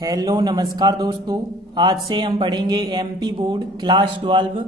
Hello नमस्कार दोस्तों। आज से हम पढ़ेंगे MP board class 12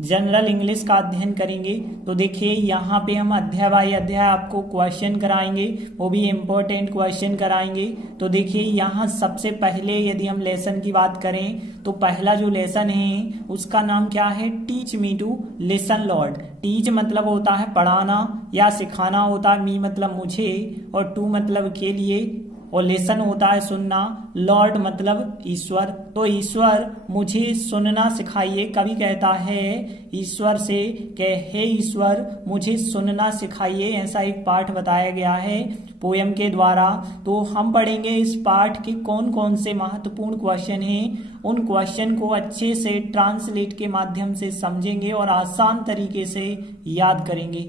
general English का अध्ययन करेंगे। तो देखिए यहाँ पे हम अध्याय बाय अध्याय आपको क्वेश्चन कराएंगे, वो भी इम्पोर्टेंट क्वेश्चन कराएंगे। तो देखिए यहाँ सबसे पहले यदि हम लेसन की बात करें तो पहला जो लेसन है उसका नाम क्या है, teach me to listen Lord. Teach मतलब होता है पढ़ाना या सिखाना होता है, मी मतलब मुझे और टू मतलब के लिए और लेसन होता है सुनना, लॉर्ड मतलब ईश्वर। तो ईश्वर मुझे सुनना सिखाइए। कवि कहता है ईश्वर से कि हे ईश्वर मुझे सुनना सिखाइए। ऐसा एक पाठ बताया गया है पोयम के द्वारा। तो हम पढ़ेंगे इस पाठ के कौन कौन से महत्वपूर्ण क्वेश्चन हैं, उन क्वेश्चन को अच्छे से ट्रांसलेट के माध्यम से समझेंगे और आसान तरीके से याद करेंगे।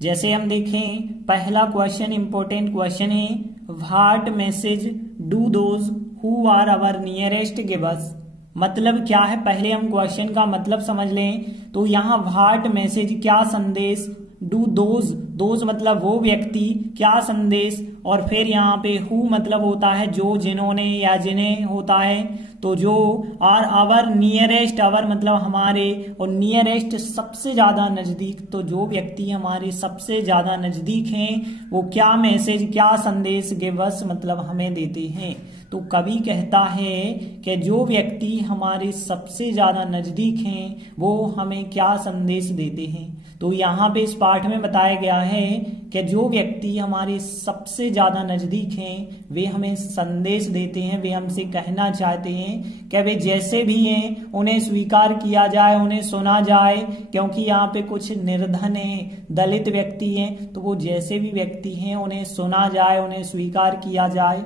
जैसे हम देखें पहला क्वेश्चन इंपॉर्टेंट क्वेश्चन है, what message do those who are our nearest give us. मतलब क्या है, पहले हम क्वेश्चन का मतलब समझ लें। तो यहाँ व्हाट मैसेज क्या संदेश, डू दोज मतलब वो व्यक्ति, क्या संदेश, और फिर यहाँ पे हु मतलब होता है जो, जिन्होंने या जिन्हें होता है। तो जो आर आवर नियरेस्ट, आवर मतलब हमारे और नियरेस्ट सबसे ज्यादा नजदीक। तो जो व्यक्ति हमारे सबसे ज्यादा नजदीक हैं वो क्या मैसेज क्या संदेश गिव अस मतलब हमें देते हैं। तो कवि कहता है कि जो व्यक्ति हमारे सबसे ज्यादा नजदीक हैं वो हमें क्या संदेश देते हैं। तो यहाँ पे इस पाठ में बताया गया है कि जो व्यक्ति हमारे सबसे ज्यादा नजदीक हैं वे हमें संदेश देते हैं, वे हमसे कहना चाहते हैं कि वे जैसे भी हैं उन्हें स्वीकार किया जाए, उन्हें सुना जाए। क्योंकि यहाँ पे कुछ निर्धन हैं, दलित व्यक्ति हैं, तो वो जैसे भी व्यक्ति हैं उन्हें सुना जाए, उन्हें स्वीकार किया जाए।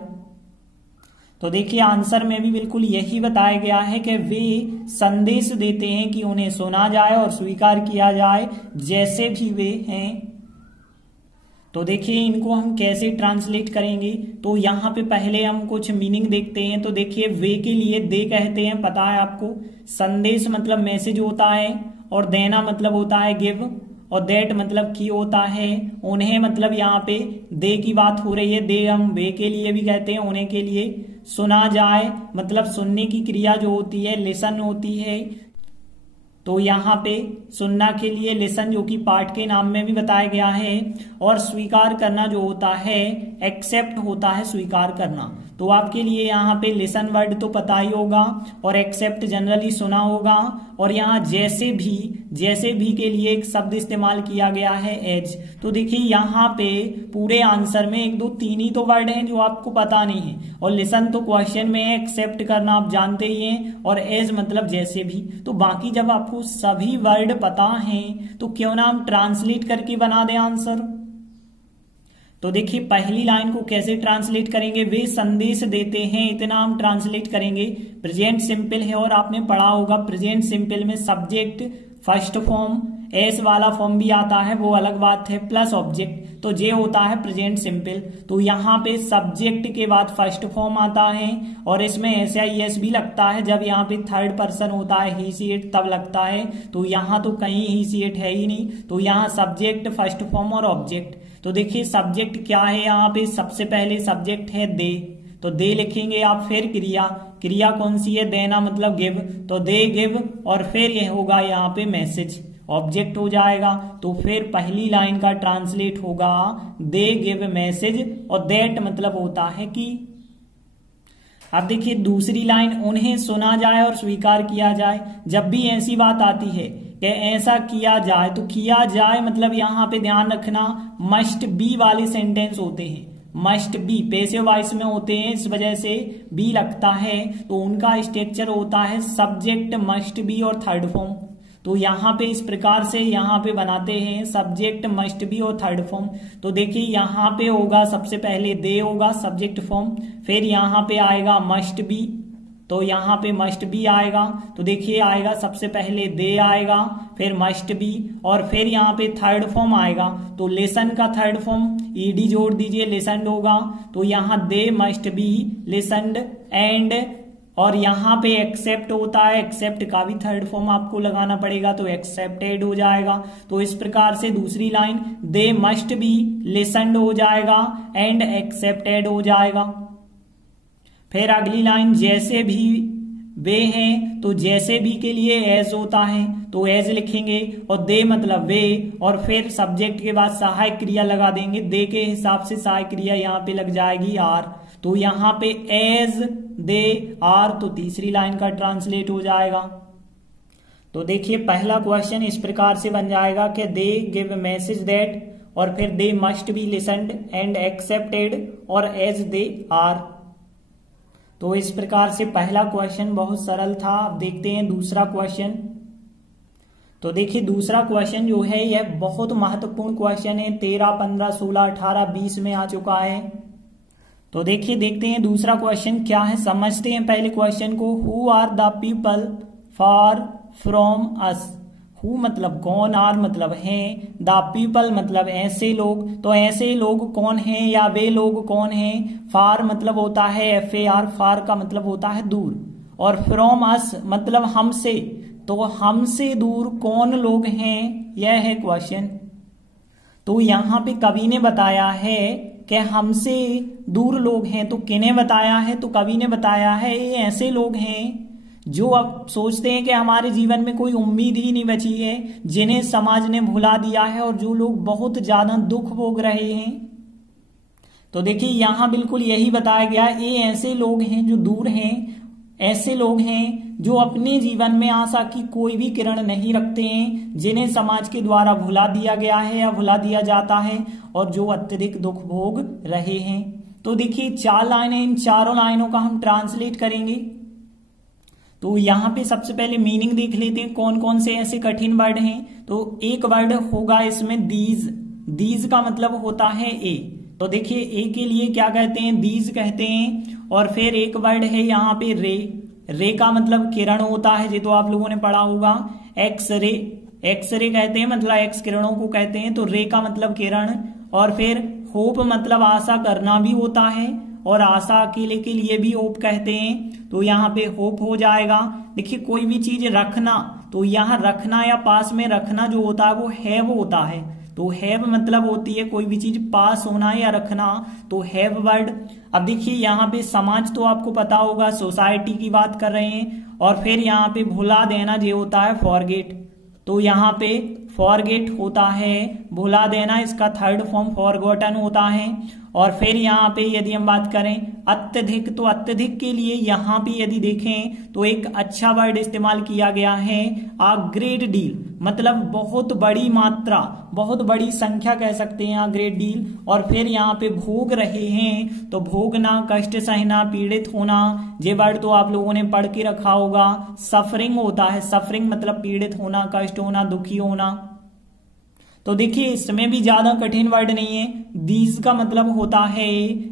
तो देखिए आंसर में भी बिल्कुल यही बताया गया है कि वे संदेश देते हैं कि उन्हें सुना जाए और स्वीकार किया जाए जैसे भी वे हैं। तो देखिए इनको हम कैसे ट्रांसलेट करेंगे। तो यहाँ पे पहले हम कुछ मीनिंग देखते हैं। तो देखिए वे के लिए दे कहते हैं, पता है आपको। संदेश मतलब मैसेज होता है और देना मतलब होता है गिव, और दैट मतलब की होता है। उन्हें मतलब यहाँ पे दे की बात हो रही है, दे हम वे के लिए भी कहते हैं, उन्हें के लिए। सुना जाए मतलब सुनने की क्रिया जो होती है लिसन होती है। तो यहाँ पे सुनना के लिए लिसन जो कि पाठ के नाम में भी बताया गया है। और स्वीकार करना जो होता है एक्सेप्ट होता है स्वीकार करना। तो आपके लिए यहाँ पे लिसन वर्ड तो पता ही होगा और एक्सेप्ट जनरली सुना होगा। और यहाँ जैसे भी के लिए एक शब्द इस्तेमाल किया गया है एज। तो देखिए यहाँ पे पूरे आंसर में 1 2 3 ही तो वर्ड हैं जो आपको पता नहीं है। और लिसन तो क्वेश्चन में है, एक्सेप्ट करना आप जानते ही हैं, और एज मतलब जैसे भी। तो बाकी जब आपको सभी वर्ड पता हैं तो क्यों ना हम ट्रांसलेट करके बना दें आंसर। तो देखिए पहली लाइन को कैसे ट्रांसलेट करेंगे, वे संदेश देते हैं, इतना हम ट्रांसलेट करेंगे। प्रेजेंट सिंपल है और आपने पढ़ा होगा प्रेजेंट सिंपल में सब्जेक्ट फर्स्ट फॉर्म, एस वाला फॉर्म भी आता है, वो अलग बात है, प्लस ऑब्जेक्ट। तो जे होता है प्रेजेंट सिंपल। तो यहाँ पे सब्जेक्ट के बाद फर्स्ट फॉर्म आता है और इसमें एस भी लगता है। जब यहाँ पे थर्ड पर्सन होता है ही सी इट तब लगता है। तो यहाँ तो कहीं ही सी इट है ही नहीं। तो यहाँ सब्जेक्ट फर्स्ट फॉर्म और ऑब्जेक्ट। तो देखिए सब्जेक्ट क्या है, यहाँ पे सबसे पहले सब्जेक्ट है दे। तो दे लिखेंगे आप, फिर क्रिया कौन सी है, देना मतलब गिव। तो दे गिव और फिर यह होगा यहाँ पे मैसेज, ऑब्जेक्ट हो जाएगा। तो फिर पहली लाइन का ट्रांसलेट होगा दे गिव मैसेज और दैट मतलब होता है कि। अब देखिए दूसरी लाइन, उन्हें सुना जाए और स्वीकार किया जाए। जब भी ऐसी बात आती है कि ऐसा किया जाए, तो किया जाए मतलब यहाँ पे ध्यान रखना मस्ट बी वाले सेंटेंस होते हैं। मस्ट बी पैसिव वॉइस में होते हैं, इस वजह से बी लगता है। तो उनका स्ट्रक्चर होता है सब्जेक्ट मस्ट बी और थर्ड फॉर्म। तो यहाँ पे इस प्रकार से यहाँ पे बनाते हैं सब्जेक्ट मस्ट बी और थर्ड फॉर्म। तो देखिए यहाँ पे होगा सबसे पहले दे होगा सब्जेक्ट फॉर्म, फिर यहाँ पे आएगा मस्ट बी। तो यहाँ पे मस्ट बी आएगा। तो देखिए आएगा सबसे पहले दे आएगा, फिर मस्ट बी और फिर यहाँ पे थर्ड फॉर्म आएगा। तो लेसन का थर्ड फॉर्म ईडी जोड़ दीजिए, लिसनड होगा। तो यहाँ they must be listened and, और यहाँ पे एक्सेप्ट होता है, एक्सेप्ट का भी थर्ड फॉर्म आपको लगाना पड़ेगा, तो एक्सेप्टेड हो जाएगा। तो इस प्रकार से दूसरी line they must be listened हो जाएगा एंड एक्सेप्टेड हो जाएगा। फिर अगली लाइन जैसे भी वे हैं, तो जैसे भी के लिए एज होता है तो एज लिखेंगे, और दे मतलब वे, और फिर सब्जेक्ट के बाद सहायक क्रिया लगा देंगे। दे के हिसाब से सहायक क्रिया यहाँ पे लग जाएगी आर, तो यहाँ पे एज दे आर, तो तीसरी लाइन का ट्रांसलेट हो जाएगा। तो देखिए पहला क्वेश्चन इस प्रकार से बन जाएगा कि दे गिव मैसेज दैट, और फिर they must be listened and accepted, और एज दे आर। तो इस प्रकार से पहला क्वेश्चन बहुत सरल था। अब देखते हैं दूसरा क्वेश्चन। तो देखिए दूसरा क्वेश्चन जो है यह बहुत महत्वपूर्ण क्वेश्चन है, 13, 15, 16, 18, 20 में आ चुका है। तो देखिए देखते हैं दूसरा क्वेश्चन क्या है, समझते हैं पहले क्वेश्चन को। Who are the people far from us. Who मतलब कौन, आर मतलब हैं, द पीपल मतलब ऐसे लोग, तो ऐसे लोग कौन हैं या वे लोग कौन हैं। फार मतलब होता है FAR, फार का मतलब होता है दूर, और फ्रॉम अस मतलब हमसे, तो हमसे दूर कौन लोग हैं, यह है क्वेश्चन। तो यहाँ पे कवि ने बताया है कि हमसे दूर लोग हैं, तो किन्हें बताया है, तो कवि ने बताया है ये ऐसे लोग हैं जो अब सोचते हैं कि हमारे जीवन में कोई उम्मीद ही नहीं बची है, जिन्हें समाज ने भुला दिया है, और जो लोग बहुत ज्यादा दुख भोग रहे हैं। तो देखिए यहां बिल्कुल यही बताया गया, ये ऐसे लोग हैं जो दूर हैं, ऐसे लोग हैं जो अपने जीवन में आशा की कोई भी किरण नहीं रखते हैं, जिन्हें समाज के द्वारा भुला दिया गया है या भुला दिया जाता है, और जो अत्यधिक दुख भोग रहे हैं। तो देखिए 4 लाइनें, इन चारों लाइनों का हम ट्रांसलेट करेंगे। तो यहाँ पे सबसे पहले मीनिंग देख लेते हैं कौन कौन से ऐसे कठिन वर्ड हैं। तो एक वर्ड होगा इसमें दीज, दीज का मतलब होता है ए। तो देखिए ए के लिए क्या कहते हैं, दीज कहते हैं। और फिर एक वर्ड है यहाँ पे रे, रे का मतलब किरण होता है, ये तो आप लोगों ने पढ़ा होगा। एक्सरे, एक्सरे कहते हैं, मतलब एक्स किरणों को कहते हैं, तो रे का मतलब किरण। और फिर होप मतलब आशा करना भी होता है, और आशा अकेले के लिए भी होप कहते हैं, तो यहाँ पे होप हो जाएगा। देखिए कोई भी चीज रखना, तो यहाँ रखना या पास में रखना जो होता है वो हैव होता है, तो हैव मतलब होती है कोई भी चीज पास होना या रखना, तो हैव वर्ड। अब देखिए यहाँ पे समाज तो आपको पता होगा, सोसाइटी की बात कर रहे हैं। और फिर यहाँ पे भुला देना ये होता है फॉरगेट, तो यहाँ पे फॉरगेट होता है भुला देना, इसका थर्ड फॉर्म फॉरगॉटन होता है। और फिर यहाँ पे यदि हम बात करें अत्यधिक, तो अत्यधिक के लिए यहाँ पे यदि देखें तो एक अच्छा वर्ड इस्तेमाल किया गया है, अ ग्रेट डील, मतलब बहुत बड़ी मात्रा, बहुत बड़ी संख्या कह सकते हैं, अ ग्रेट डील। और फिर यहाँ पे भोग रहे हैं, तो भोगना, कष्ट सहना, पीड़ित होना, ये वर्ड तो आप लोगों ने पढ़ के रखा होगा। सफरिंग होता है, सफरिंग मतलब पीड़ित होना, कष्ट होना, दुखी होना। तो देखिए इसमें भी ज्यादा कठिन वर्ड नहीं है। दीज का मतलब होता है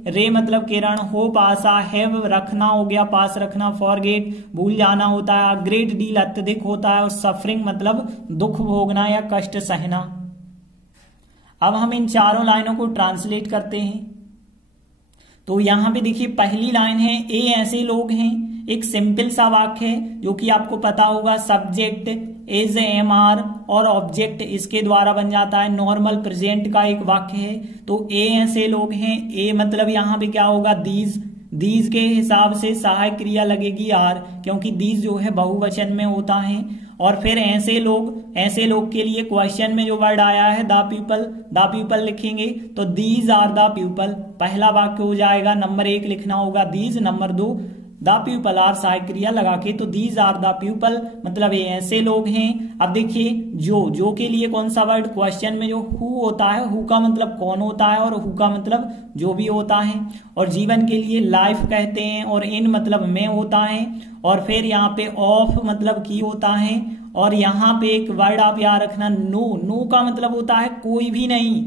रे मतलब किरण, होप आशा, हैव रखना हो गया पास रखना, फॉरगेट भूल जाना होता है, ग्रेट डील अत्यधिक होता है, और सफरिंग मतलब दुख भोगना या कष्ट सहना। अब हम इन चारों लाइनों को ट्रांसलेट करते हैं। तो यहां पे देखिए पहली लाइन है ए ऐसे लोग हैं, एक सिंपल सा वाक्य है जो कि आपको पता होगा, सब्जेक्ट इज एमआर और ऑब्जेक्ट इसके द्वारा बन जाता है, नॉर्मल प्रेजेंट का एक वाक्य है। तो ए ऐसे लोग हैं, ए मतलब यहाँ पे क्या होगा, दीज, दीज के हिसाब से सहायक क्रिया लगेगी आर, क्योंकि दीज जो है बहुवचन में होता है। और फिर ऐसे लोग, ऐसे लोग के लिए क्वेश्चन में जो वर्ड आया है द पीपल, द पीपल लिखेंगे, तो दीज आर द पीपल, पहला वाक्य हो जाएगा। नंबर 1 लिखना होगा these, number 2 the people are सहायक क्रिया लगा के, तो दीज आर द पीपल मतलब ये ऐसे लोग हैं। अब देखिए जो के लिए कौन सा वर्ड, क्वेश्चन में जो हु होता है, हु का मतलब कौन होता है, और हु का मतलब जो भी होता है। और जीवन के लिए लाइफ कहते हैं, और इन मतलब में होता है। और फिर यहाँ पे ऑफ मतलब की होता है। और यहाँ पे एक वर्ड आप याद रखना, नो, नो का मतलब होता है कोई भी नहीं,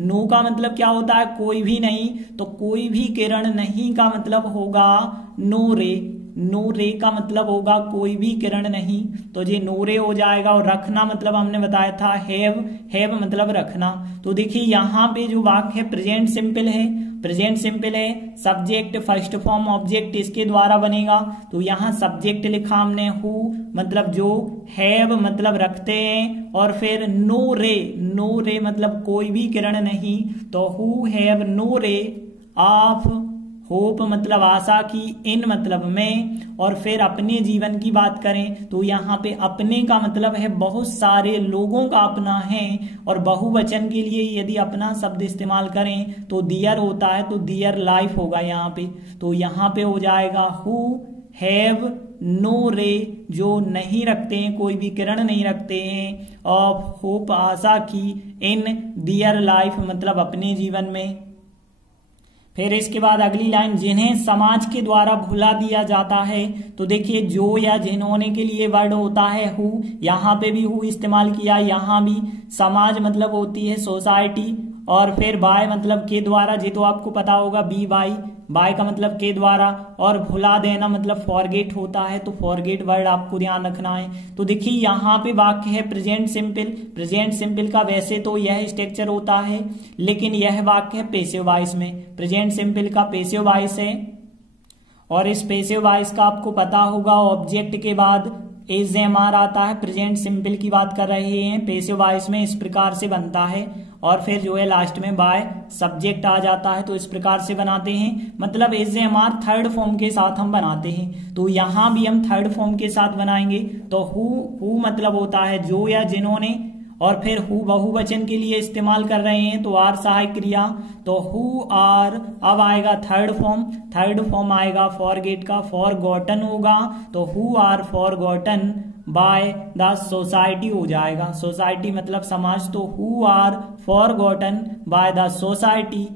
नो का मतलब क्या होता है, कोई भी नहीं, तो कोई भी किरण नहीं का मतलब होगा नो रे, नो रे का मतलब होगा कोई भी किरण नहीं, तो ये नो रे हो जाएगा। और रखना मतलब हमने बताया था हैव, हैव मतलब रखना। तो देखिए यहाँ पे जो वाक्य है प्रेजेंट सिंपल है, प्रेजेंट सिंपल है, सब्जेक्ट फर्स्ट फॉर्म ऑब्जेक्ट इसके द्वारा बनेगा। तो यहाँ सब्जेक्ट लिखा हमने हु मतलब जो, हैव मतलब रखते हैं, और फिर नो रे, नो रे मतलब कोई भी किरण नहीं, तो who have no ray of hope मतलब आशा की, इन मतलब में, और फिर अपने जीवन की बात करें तो यहाँ पे अपने का मतलब है बहुत सारे लोगों का अपना है, और बहुवचन के लिए यदि अपना शब्द इस्तेमाल करें तो दियर होता है, तो दियर लाइफ होगा यहाँ पे। तो यहाँ पे हो जाएगा हु हैव नो रे, जो नहीं रखते हैं, कोई भी किरण नहीं रखते हैं, ऑफ होप आशा की, इन दियर लाइफ मतलब अपने जीवन में। फिर इसके बाद अगली लाइन, जिन्हें समाज के द्वारा भुला दिया जाता है। तो देखिए जो या जिन्होंने के लिए वर्ड होता है हु, यहाँ पे भी हु इस्तेमाल किया, यहाँ भी समाज मतलब होती है सोसाइटी, और फिर बाय मतलब के द्वारा, जी तो आपको पता होगा बी बाय का मतलब के द्वारा, और भुला देना मतलब फॉरगेट होता है, तो फॉरगेट वर्ड आपको ध्यान रखना है। तो देखिए यहाँ पे वाक्य है प्रेजेंट सिंपल। प्रेजेंट सिंपल का वैसे तो यह स्ट्रक्चर होता है, लेकिन यह वाक्य है पैसिव वॉइस में। प्रेजेंट सिंपल का पैसिव वॉइस है, और इस पैसिव वॉइस का आपको पता होगा ऑब्जेक्ट के बाद एज एम आर आता है। प्रेजेंट सिंपल की बात कर रहे हैं, पैसिव वॉइस में इस प्रकार से बनता है, और फिर जो है लास्ट में बाय सब्जेक्ट आ जाता है, तो इस प्रकार से बनाते हैं। मतलब is am are third form के साथ हम बनाते हैं, तो यहां भी हम थर्ड फॉर्म के साथ बनाएंगे। तो हु मतलब होता है जो या जिन्होंने, और फिर हु बहुवचन के लिए इस्तेमाल कर रहे हैं तो आर सहायक क्रिया, तो हु आर। अब आएगा थर्ड फॉर्म आएगा फॉरगेट का, फॉरगॉटन होगा, तो who are forgotten by the society हो जाएगा। सोसाइटी मतलब समाज, तो who are forgotten by the society,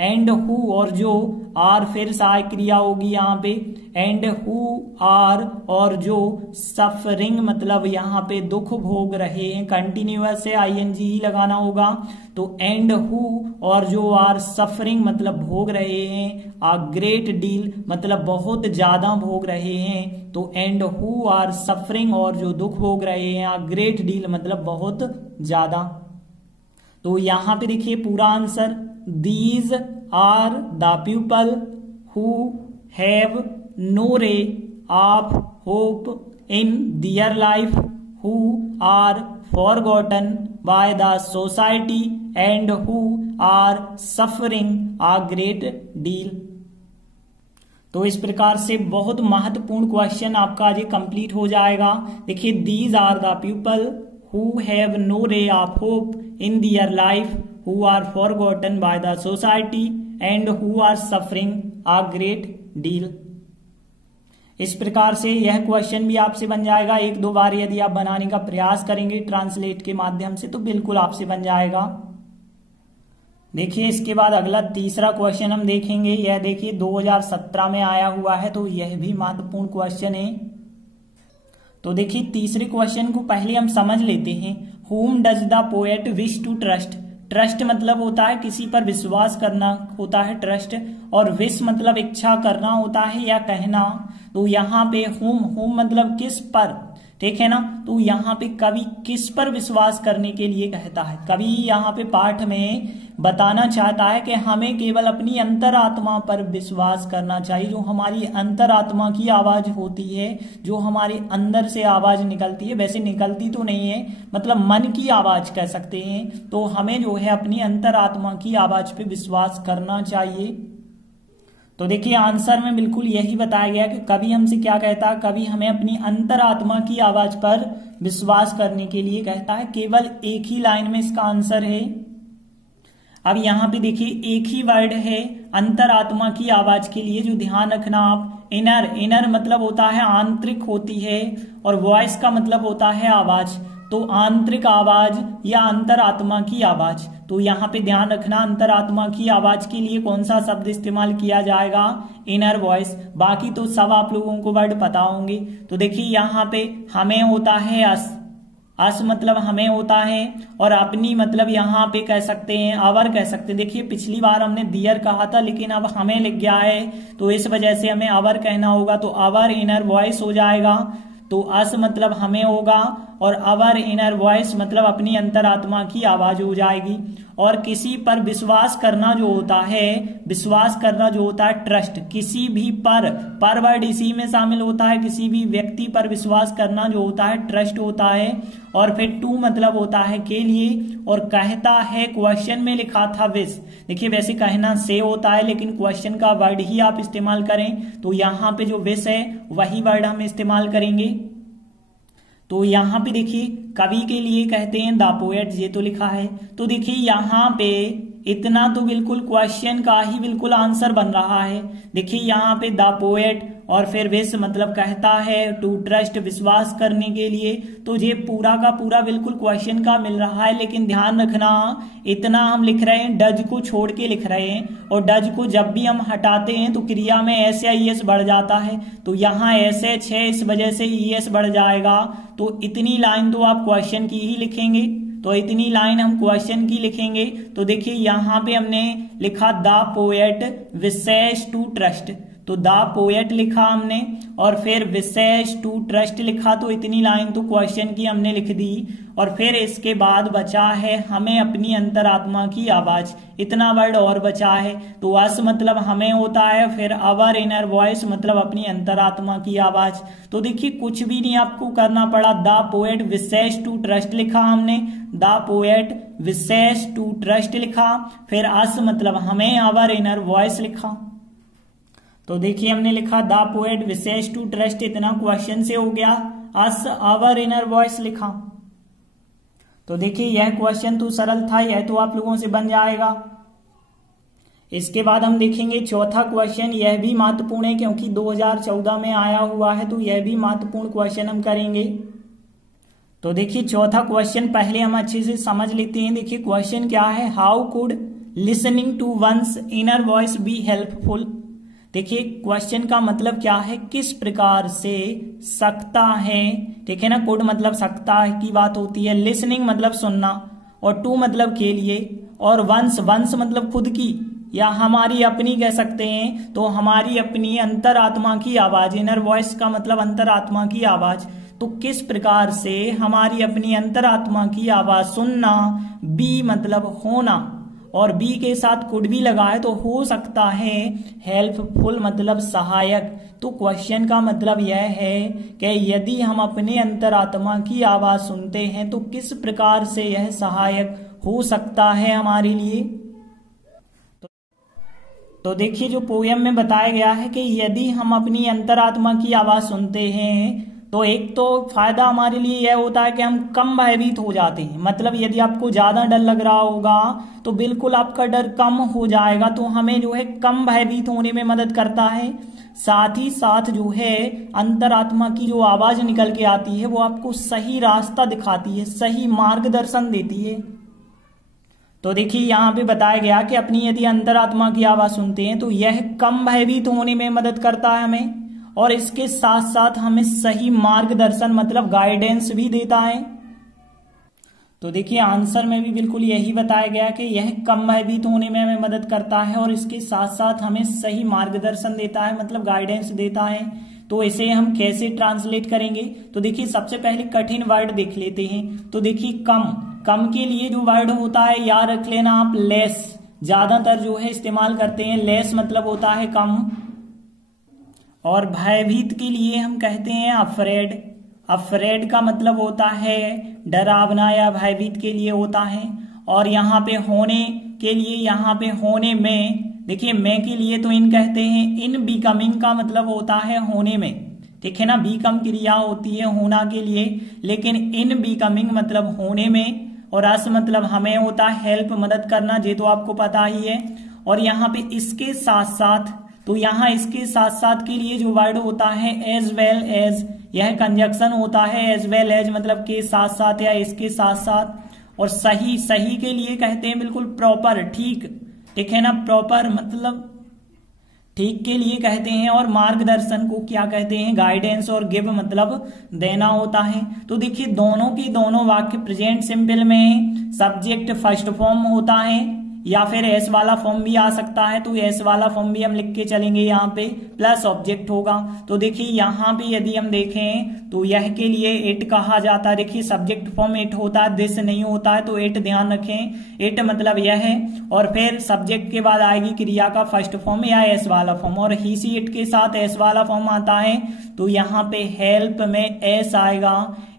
and who और जो, आर फिर सहायक क्रिया होगी यहाँ पे, एंड हु आर और जो सफरिंग मतलब यहाँ पे दुख भोग रहे हैं, कंटिन्यूअस से आईएनजी ही लगाना होगा। तो एंड हु और जो आर सफरिंग मतलब भोग रहे हैं, आ ग्रेट डील मतलब बहुत ज्यादा भोग रहे हैं, तो एंड हु आर सफरिंग और जो दुख भोग रहे हैं, आ ग्रेट डील मतलब बहुत ज्यादा। तो यहाँ पे देखिए पूरा answer, these are the people who have no ray of hope in their life, who are forgotten by the society, and who are suffering a great deal. तो इस प्रकार से बहुत महत्वपूर्ण क्वेश्चन आपका आज कंप्लीट हो जाएगा। देखिए, these are the people who have no ray of hope in their life, who are forgotten by the society, and who are suffering a great deal. इस प्रकार से यह क्वेश्चन भी आपसे बन जाएगा। एक दो बार यदि आप बनाने का प्रयास करेंगे ट्रांसलेट के माध्यम से तो बिल्कुल आपसे बन जाएगा। देखिए इसके बाद अगला तीसरा क्वेश्चन हम देखेंगे। यह देखिए 2017 में आया हुआ है, तो यह भी महत्वपूर्ण क्वेश्चन है। तो देखिए तीसरे क्वेश्चन को पहले हम समझ लेते हैं। whom does the poet wish to trust? Trust मतलब होता है किसी पर विश्वास करना होता है ट्रस्ट, और विश मतलब इच्छा करना होता है या कहना। तो यहाँ पे whom मतलब किस पर, ठीक है ना। तो यहाँ पे कवि किस पर विश्वास करने के लिए कहता है। कवि यहाँ पे पाठ में बताना चाहता है कि हमें केवल अपनी अंतरात्मा पर विश्वास करना चाहिए। जो हमारी अंतरात्मा की आवाज होती है, जो हमारे अंदर से आवाज निकलती है, वैसे निकलती तो नहीं है, मतलब मन की आवाज कह सकते हैं। तो हमें जो है अपनी अंतरात्मा की आवाज पे विश्वास करना चाहिए। तो देखिए आंसर में बिल्कुल यही बताया गया कि कवि हमसे क्या कहता है। कवि हमें अपनी अंतरात्मा की आवाज पर विश्वास करने के लिए कहता है। केवल एक ही लाइन में इसका आंसर है। अब यहाँ पे देखिए एक ही वर्ड है अंतरात्मा की आवाज के लिए, जो ध्यान रखना आप। इनर मतलब होता है आंतरिक होती है, और वॉइस का मतलब होता है आवाज। तो आंतरिक आवाज या अंतरात्मा की आवाज। तो यहाँ पे ध्यान रखना अंतरात्मा की आवाज के लिए कौन सा शब्द इस्तेमाल किया जाएगा, इनर वॉइस। बाकी तो सब आप लोगों को वर्ड पता होंगे। तो देखिए यहाँ पे हमें होता है अस मतलब हमें होता है, और अपनी मतलब यहाँ पे कह सकते हैं आवर कह सकते हैं। देखिए पिछली बार हमने दियर कहा था, लेकिन अब हमें लिख गया है, तो इस वजह से हमें आवर कहना होगा। तो आवर इनर वॉइस हो जाएगा। तो अस मतलब हमें होगा, और अवर इनर वॉइस मतलब अपनी अंतरात्मा की आवाज हो जाएगी। और किसी पर विश्वास करना जो होता है ट्रस्ट, किसी भी पर वर्ड इसी में शामिल होता है, किसी भी व्यक्ति पर विश्वास करना जो होता है ट्रस्ट होता है। और फिर टू मतलब होता है के लिए, और कहता है क्वेश्चन में लिखा था विश। देखिए वैसे कहना से होता है, लेकिन क्वेश्चन का वर्ड ही आप इस्तेमाल करें तो यहाँ पे जो विश है वही वर्ड हम इस्तेमाल करेंगे। तो यहाँ पे देखिए कवि के लिए कहते हैं द पोएट, ये तो लिखा है। तो देखिए यहाँ पे इतना तो बिल्कुल क्वेश्चन का ही बिल्कुल आंसर बन रहा है। देखिए यहाँ पे द पोएट और फिर विश मतलब कहता है, टू ट्रस्ट विश्वास करने के लिए। तो ये पूरा का पूरा बिल्कुल क्वेश्चन का मिल रहा है, लेकिन ध्यान रखना इतना हम लिख रहे हैं, डज को छोड़ के लिख रहे हैं, और डज को जब भी हम हटाते हैं तो क्रिया में एस या ईएस बढ़ जाता है। तो यहाँ एस एच है, इस वजह से ईएस बढ़ जाएगा। तो इतनी लाइन तो आप क्वेश्चन की ही लिखेंगे, तो इतनी लाइन हम क्वेश्चन की लिखेंगे। तो देखिए यहाँ पे हमने लिखा the poet wishes to trust, तो द पोएट लिखा हमने और फिर विशेष टू ट्रस्ट लिखा। तो इतनी लाइन तो क्वेश्चन की हमने लिख दी। और फिर इसके बाद बचा है हमें अपनी अंतरात्मा की आवाज, इतना वर्ड और बचा है। तो अस मतलब हमें होता है, फिर अवर इनर वॉइस मतलब अपनी अंतरात्मा की आवाज। तो देखिए कुछ भी नहीं आपको करना पड़ा, the poet wishes to trust लिखा हमने, the poet wishes to trust लिखा, फिर अस मतलब हमें अवर इनर वॉइस लिखा। तो देखिए हमने लिखा the poet wishes to trust, इतना क्वेश्चन से हो गया। अस अवर इनर वॉइस लिखा। तो देखिए यह क्वेश्चन तो सरल था, यह तो आप लोगों से बन जाएगा। इसके बाद हम देखेंगे चौथा क्वेश्चन, यह भी महत्वपूर्ण है क्योंकि 2014 में आया हुआ है, तो यह भी महत्वपूर्ण क्वेश्चन हम करेंगे। तो देखिए चौथा क्वेश्चन पहले हम अच्छे से समझ लेते हैं। देखिए क्वेश्चन क्या है, how could listening to one's inner voice be helpful. देखिए क्वेश्चन का मतलब क्या है, किस प्रकार से सकता है, ठीक है ना। कुड मतलब सकता है की बात होती है, लिसनिंग मतलब सुनना, और टू मतलब के लिए, और वंस मतलब खुद की या हमारी अपनी कह सकते हैं। तो हमारी अपनी अंतरात्मा की आवाज, इनर वॉइस का मतलब अंतरात्मा की आवाज। तो किस प्रकार से हमारी अपनी अंतरात्मा की आवाज सुनना, बी मतलब होना, और बी के साथ कुड भी लगा है तो हो सकता है हेल्पफुल मतलब सहायक। तो क्वेश्चन का मतलब यह है कि यदि हम अपने अंतरात्मा की आवाज सुनते हैं तो किस प्रकार से यह सहायक हो सकता है हमारे लिए। तो देखिए जो पोयम में बताया गया है कि यदि हम अपनी अंतरात्मा की आवाज सुनते हैं तो एक तो फायदा हमारे लिए यह होता है कि हम कम भयभीत हो जाते हैं। मतलब यदि आपको ज्यादा डर लग रहा होगा तो बिल्कुल आपका डर कम हो जाएगा, तो हमें जो है कम भयभीत होने में मदद करता है। साथ ही साथ जो है अंतरात्मा की जो आवाज निकल के आती है वो आपको सही रास्ता दिखाती है, सही मार्गदर्शन देती है। तो देखिए यहाँ पे बताया गया कि अपनी यदि अंतरात्मा की आवाज सुनते हैं तो यह कम भयभीत होने में मदद करता है हमें, और इसके साथ साथ हमें सही मार्गदर्शन मतलब गाइडेंस भी देता है। तो देखिए आंसर में भी बिल्कुल यही बताया गया कि यह कम भयभीत होने में हमें मदद करता है और इसके साथ साथ हमें सही मार्गदर्शन देता है मतलब गाइडेंस देता है। तो इसे हम कैसे ट्रांसलेट करेंगे, तो देखिए सबसे पहले कठिन वर्ड देख लेते हैं। तो देखिए कम के लिए जो वर्ड होता है याद रख लेना आप, लेस, ज्यादातर जो है इस्तेमाल करते हैं। लेस मतलब होता है कम। और भयभीत के लिए हम कहते हैं अफ्रेड। अफ्रेड का मतलब होता है डरावना या भयभीत के लिए होता है। और यहाँ पे होने के लिए, यहाँ पे होने में, देखिए मैं के लिए तो इन कहते हैं। इन बिकमिंग का मतलब होता है होने में, ठीक है ना। बिकम क्रिया होती है होना के लिए, लेकिन इन बिकमिंग मतलब होने में। और अस मतलब हमें होता है हेल्प मदद करना, ये तो आपको पता ही है। और यहाँ पे इसके साथ साथ, तो यहाँ इसके साथ साथ के लिए जो वर्ड होता है एज वेल एज, यह कंजक्शन होता है। एज वेल एज मतलब के साथ साथ या इसके साथ साथ। और सही, सही के लिए कहते हैं बिल्कुल प्रॉपर, ठीक, ठीक है ना। प्रॉपर मतलब ठीक के लिए कहते हैं। और मार्गदर्शन को क्या कहते हैं, गाइडेंस। और गिव मतलब देना होता है। तो देखिए दोनों की दोनों वाक्य प्रेजेंट सिंपल में सब्जेक्ट फर्स्ट फॉर्म होता है, या फिर एस वाला फॉर्म भी आ सकता है, तो एस वाला फॉर्म भी हम लिख के चलेंगे यहाँ पे, प्लस ऑब्जेक्ट होगा। तो देखिए यहाँ पे यदि हम देखें तो यह के लिए इट कहा जाता है। देखिए सब्जेक्ट फॉर्म इट होता है, दिस नहीं होता है, तो इट ध्यान रखें, इट मतलब यह है। और फिर सब्जेक्ट के बाद आएगी क्रिया का फर्स्ट फॉर्म या एस वाला फॉर्म, और ही सी इट के साथ एस वाला फॉर्म आता है, तो यहाँ पे हेल्प में एस आएगा।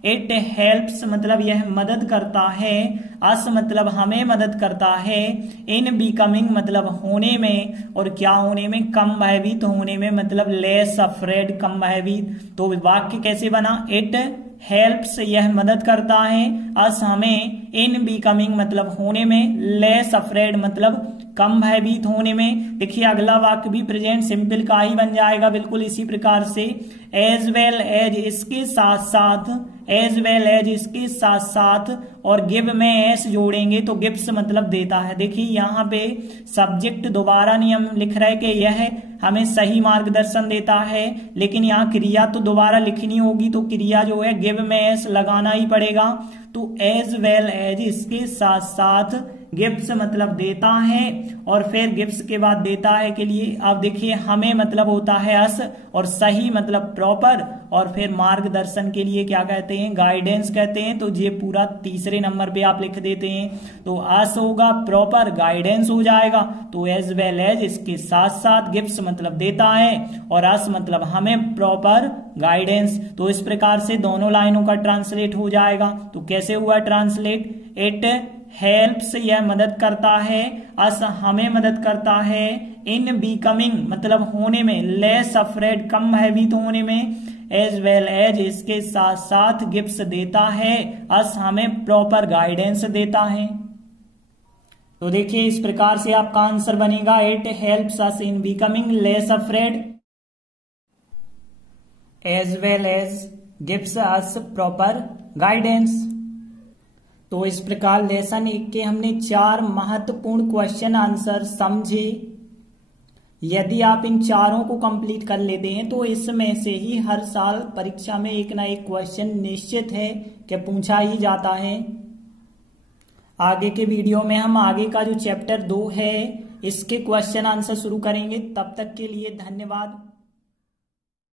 इट हेल्प्स मतलब यह मदद करता है, अस मतलब हमें मदद करता है, इन बिकमिंग मतलब होने में, और क्या होने में, कम भयभीत होने में, मतलब लेस अफ्रेड कम भयभीत। तो वाक्य कैसे बना, इट हेल्प्स यह मदद करता है, अस हमें, इन बिकमिंग मतलब होने में, लेस अफ्रेड मतलब कम भयभीत होने में। देखिए अगला वाक्य भी प्रेजेंट सिंपल का ही बन जाएगा बिल्कुल इसी प्रकार से, एज वेल एज इसके साथ साथ, एज वेल एज इसके साथ साथ, और गिव में एस जोड़ेंगे तो गिव्स मतलब देता है। देखिए यहाँ पे सब्जेक्ट दोबारा नियम लिख रहा है कि यह हमें सही मार्गदर्शन देता है, लेकिन यहाँ क्रिया तो दोबारा लिखनी होगी, तो क्रिया जो है गिव में एस लगाना ही पड़ेगा। तो एज वेल एज इसके साथ साथ, गिव्स मतलब देता है, और फिर गिव्स के बाद देता है के लिए अब देखिए हमें मतलब होता है अस, और सही मतलब प्रॉपर, और फिर मार्गदर्शन के लिए क्या कहते हैं, गाइडेंस कहते हैं। तो ये पूरा तीसरे नंबर पे आप लिख देते हैं, तो अस होगा प्रॉपर, गाइडेंस हो जाएगा। तो एज वेल एज इसके साथ साथ, गिव्स मतलब देता है, और अस मतलब हमें प्रॉपर गाइडेंस। तो इस प्रकार से दोनों लाइनों का ट्रांसलेट हो जाएगा। तो कैसे हुआ ट्रांसलेट, इट हेल्प्स यह मदद करता है, अस हमें मदद करता है, इन बिकमिंग मतलब होने में, लेस अफ्रेड कम भयभीत होने में, एज वेल एज इसके साथ साथ, गिव्स देता है, अस हमें प्रॉपर गाइडेंस देता है। तो देखिए इस प्रकार से आपका आंसर बनेगा, it helps us in becoming less afraid, as well as gives us proper guidance. तो इस प्रकार लेसन 1 के हमने 4 महत्वपूर्ण क्वेश्चन आंसर समझे। यदि आप इन चारों को कंप्लीट कर लेते हैं तो इसमें से ही हर साल परीक्षा में एक ना एक क्वेश्चन निश्चित है कि पूछा ही जाता है। आगे के वीडियो में हम आगे का जो चैप्टर 2 है इसके क्वेश्चन आंसर शुरू करेंगे। तब तक के लिए धन्यवाद।